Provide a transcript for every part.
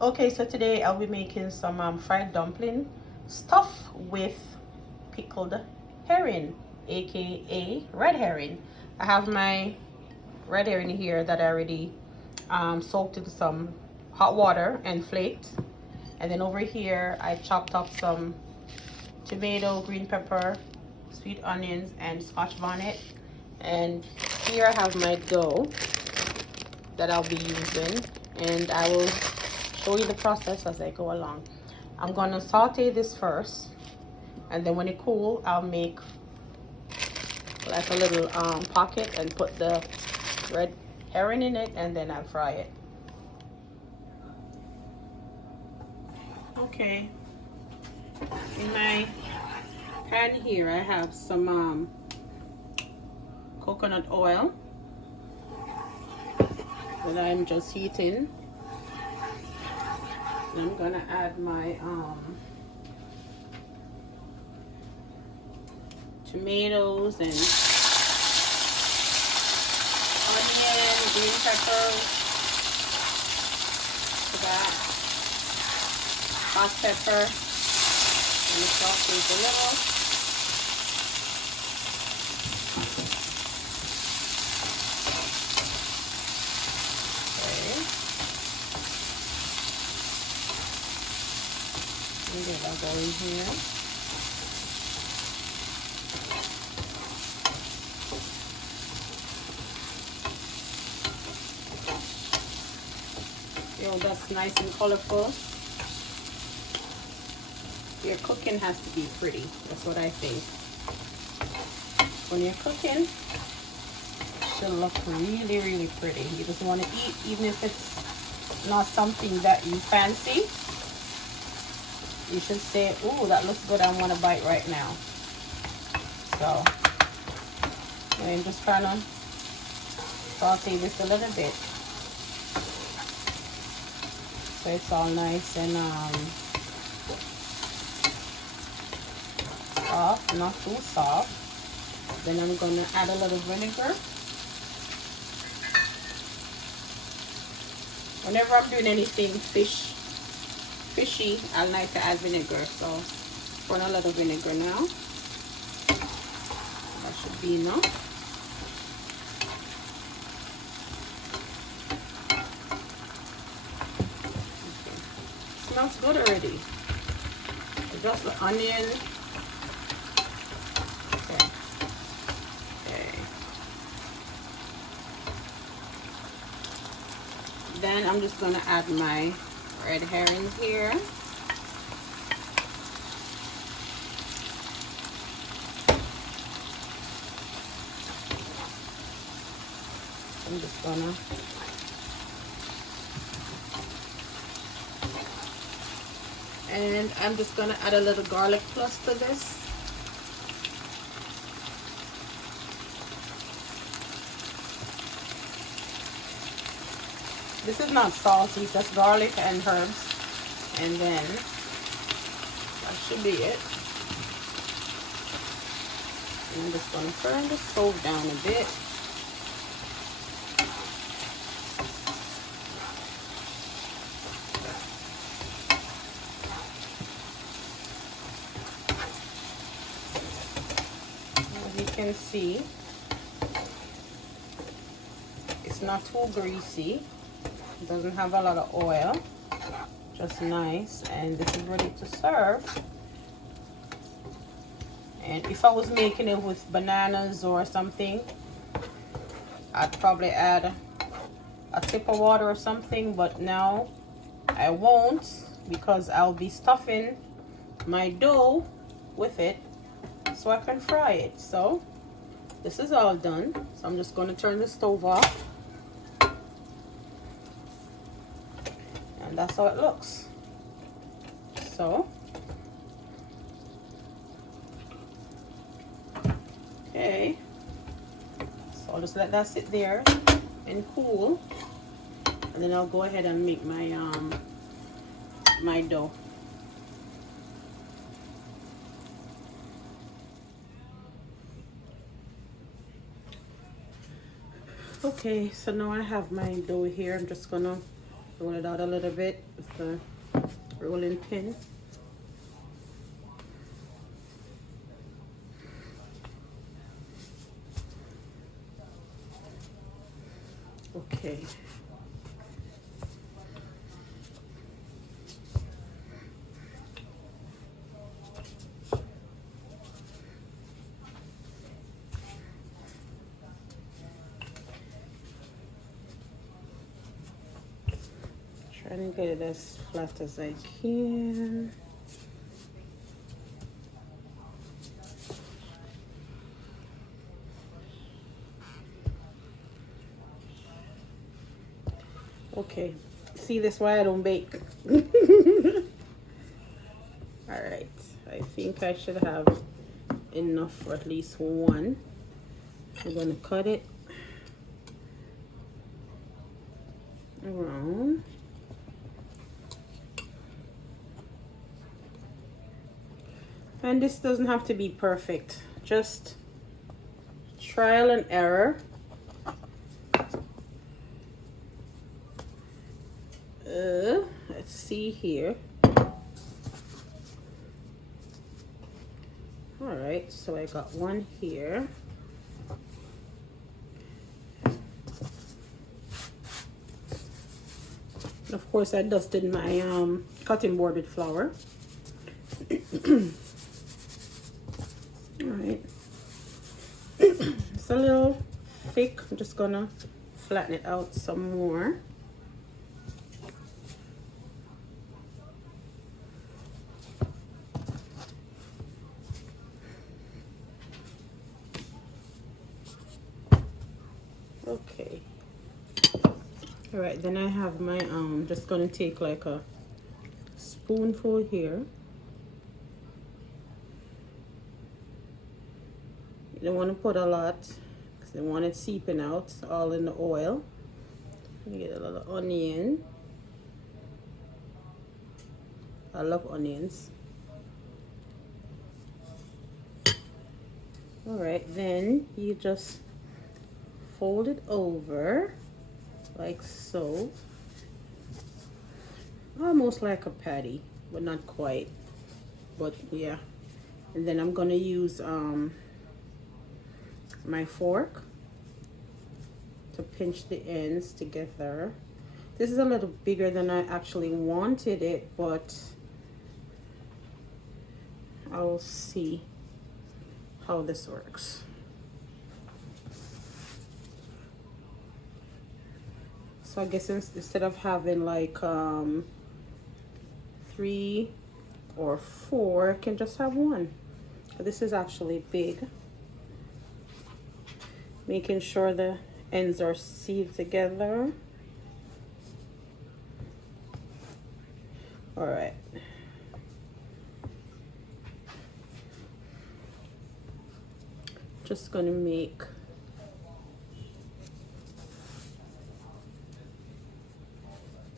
Okay, so today I'll be making some fried dumpling stuffed with pickled herring, aka red herring. I have my red herring here that I already soaked in some hot water and flaked. And then over here I chopped up some tomato, green pepper, sweet onions, and scotch bonnet. And here I have my dough that I'll be using, and I will show you the process as I go along. I'm gonna saute this first, and then when it cool, I'll make like a little pocket and put the red herring in it, and then I'll fry it. Okay, in my pan here I have some coconut oil that I'm just heating. I'm gonna add my tomatoes and onion, green peppers, that hot pepper, and the sausage a little. Get that going here. Yo, that's nice and colorful. Your cooking has to be pretty. That's what I think. When you're cooking, it should look really, really pretty. You just want to eat, even if it's not something that you fancy. You should say, "Ooh, that looks good. I want to bite right now." So, I'm just trying to saute this a little bit, so it's all nice and soft, not too soft. Then I'm gonna add a little vinegar. Whenever I'm doing anything fishy, I like to add vinegar, so put a little vinegar now. That should be enough. Okay. Smells good already. Just the onion. Okay. Okay. Then I'm just gonna add my red herring here. I'm just gonna add a little garlic plus to this. This is not salty, it's just garlic and herbs. And then that should be it. And I'm just gonna turn the stove down a bit. As you can see, it's not too greasy. It doesn't have a lot of oil. Just nice, and this is ready to serve. And if I was making it with bananas or something, I'd probably add a tip of water or something, but now I won't, because I'll be stuffing my dough with it so I can fry it. So this is all done, so I'm just going to turn the stove off. And that's how it looks. So, okay, so I'll just let that sit there and cool, and then I'll go ahead and make my my dough. Okay, so now I have my dough here. I'm just gonna Roll it out a little bit with the rolling pin. Okay. Trying to get it as flat as I can. Okay, see, this why I don't bake. All right, I think I should have enough for at least one. I'm gonna cut it around. And this doesn't have to be perfect, just trial and error. Let's see here. All right, so I got one here. And of course, I dusted my cutting board with flour. All right, it's a little thick. I'm just gonna flatten it out some more. Okay. All right, then I have my just gonna take like a spoonful here. You don't want to put a lot because you want it seeping out all in the oil. You get a little onion. I love onions. All right, then you just fold it over like so, almost like a patty, but not quite, but yeah. And then I'm gonna use my fork to pinch the ends together. This is a little bigger than I actually wanted it, but I'll see how this works. So I guess instead of having like 3 or 4, I can just have one. This is actually big. Making sure the ends are sealed together. All right. Just gonna make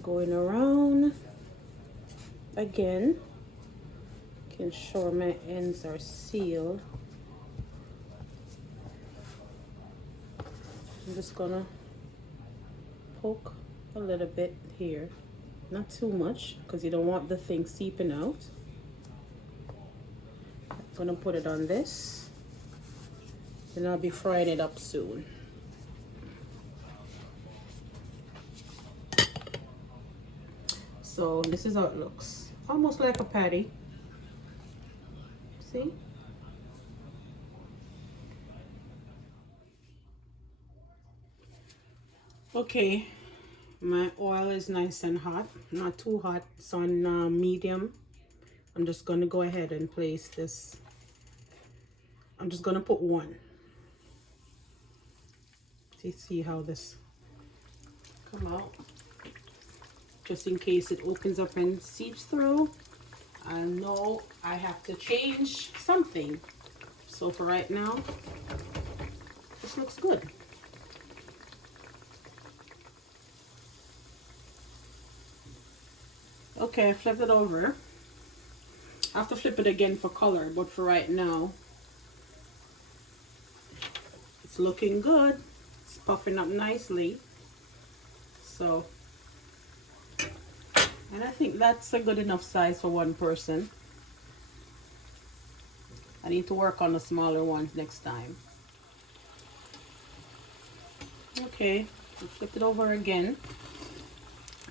going around again. Making sure my ends are sealed. I'm just gonna poke a little bit here, not too much because you don't want the thing seeping out. I'm gonna put it on this, and I'll be frying it up soon. So this is how it looks, almost like a patty. See? Okay, my oil is nice and hot, not too hot. It's on medium. I'm just gonna go ahead and place this. I'm just gonna put one. See how this come out, just in case it opens up and seeps through. I know I have to change something, so for right now this looks good. Okay, I flipped it over. I have to flip it again for color, but for right now it's looking good. It's puffing up nicely. So And I think that's a good enough size for one person. I need to work on the smaller ones next time. Okay, flip it over again.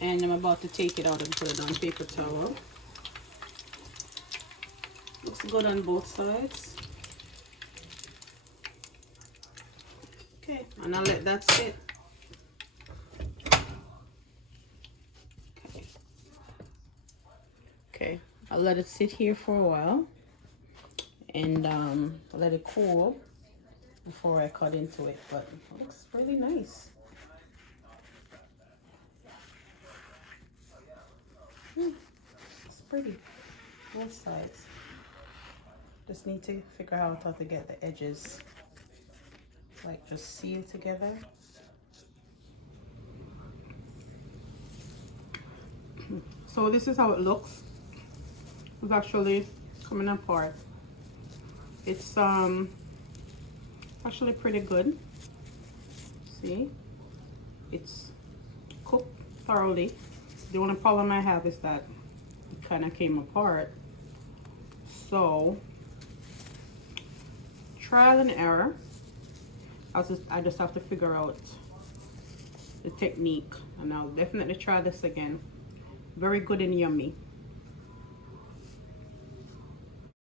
And I'm about to take it out and put it on paper towel. Looks good on both sides. Okay, and I'll let that sit. Okay, I'll let it sit here for a while and let it cool before I cut into it, but it looks really nice. It's pretty, both sides. Just need to figure out how to get the edges like just sealed together. So this is how it looks. It's actually coming apart. It's actually pretty good. See, it's cooked thoroughly. The only problem I have is that it kind of came apart. So trial and error. I just have to figure out the technique, and I'll definitely try this again. Very good and yummy.